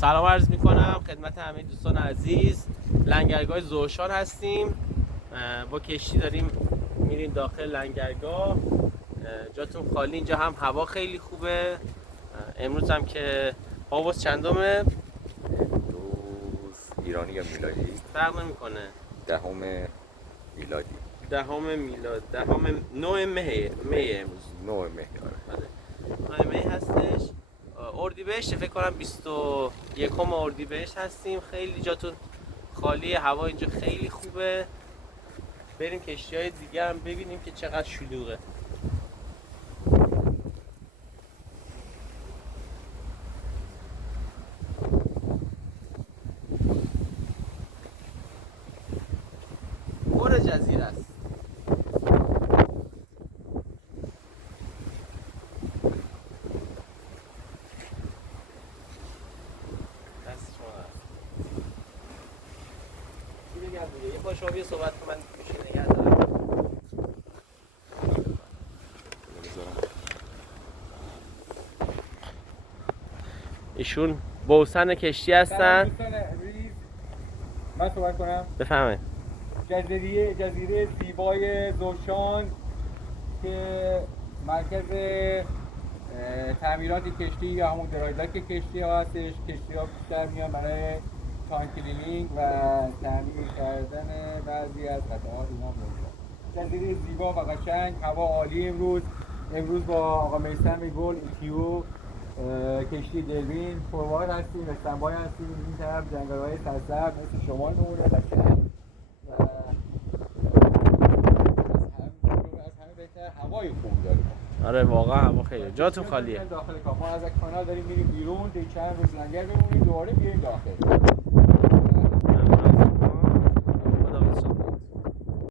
سلام عرض میکنم خدمت همه دوستان عزیز. لنگرگاه زوشان هستیم. با کشتی داریم میریم داخل لنگرگاه. جاتون خالی، اینجا هم هوا خیلی خوبه. امروز هم که آواز چندمه؟ امروز ایرانی یا میلادی؟ فرق نمیکنه. 10 میلادی. 10 میلاد، 9 مه امروز. 9 مه. 9 مه هستش. اردیبهشت فکر کنم 21 اردیبهشت هستیم. خیلی جاتون خالی، هوا اینجا خیلی خوبه. بریم کشتی‌های دیگه هم ببینیم که چقدر شلوغه. پر جزیره است. یه با شما یه صحبت کن، من میشه نگه دارم. ایشون بوسن کشتی هستن. من صحبت کنم. بفهمه جزیره زیبای زوشان که مرکز تعمیرات کشتی یا همون درایداک کشتی ها هستش. کشتی ها بیشتر میان برای تانک کلینینگ و تعمیر کردن بعضی از قطعات اینا میاد. جزیره زیبا و قشنگ، هوا عالی. امروز با آقا میثم گل ایتیو کشتی دلوین فوروارد هستیم، استنبای هستیم. این طرف جنگل‌های سرسبز مثل شمال نمونه قشنگ و از همه بهتر هوای خوب داریم. آره واقعا هوا خیلی جاتون خالیه. داخل کاخ ما از کانال داریم میریم بیرون، چند روز لنگر بمونیم دوباره بیایم داخل.